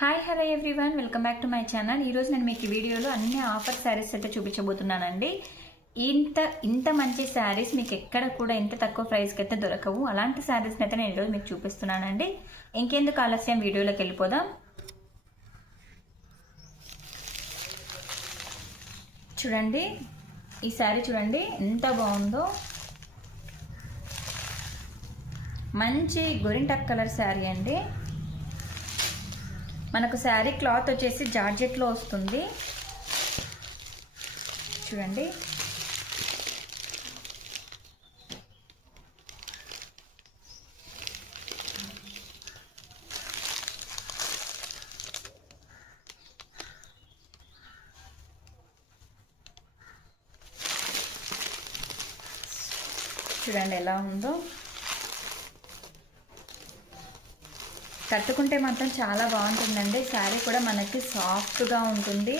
Hi hello everyone, welcome back to my channel. ఈరోజు నేను మీకు ఈ వీడియోలో అన్ని ఆఫర్ శారీస్ అయితే చూపించబోతున్నానండి. ఇంత మంచి శారీస్ మీకు ఎక్కడ కూడా ఇంత తక్కువ ప్రైస్కి అయితే దొరకవు. అలాంటి శారీస్ని అయితే నేను ఈరోజు మీకు చూపిస్తున్నానండి. ఇంకెందుకు ఆలస్యం, వీడియోలోకి వెళ్ళిపోదాం. చూడండి, ఈ శారీ చూడండి ఎంత బాగుందో. మంచి గోరింటాక్ కలర్ శారీ అండి. మనకు శారీ క్లాత్ వచ్చేసి జార్జెట్లో వస్తుంది. చూడండి, చూడండి ఎలా ఉందో. కట్టుకుంటే మాత్రం చాలా బాగుంటుందండి. శారీ కూడా మనకి సాఫ్ట్గా ఉంటుంది.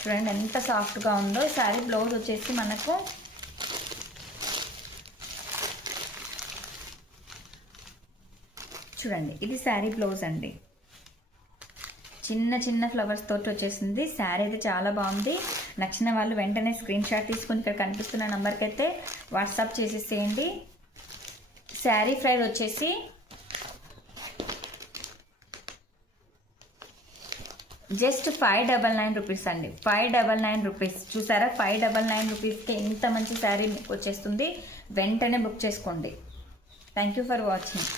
చూడండి ఎంత సాఫ్ట్గా ఉందో. శారీ బ్లౌజ్ వచ్చేసి మనకు చూడండి, ఇది శారీ బ్లౌజ్ అండి. చిన్న చిన్న ఫ్లవర్స్ తోటి వచ్చేసింది. శారీ అయితే చాలా బాగుంది. నచ్చిన వాళ్ళు వెంటనే స్క్రీన్ షాట్ తీసుకుని ఇక్కడ కనిపిస్తున్న నెంబర్కి అయితే వాట్సాప్ చేసేసేయండి. శారీ ప్రైస్ వచ్చేసి జస్ట్ 599 రూపీస్ అండి. 599 రూపీస్. చూసారా, 599 రూపీస్కి ఇంత మంచి శారీ మీకు వచ్చేస్తుంది. వెంటనే బుక్ చేసుకోండి. Thank you for watching.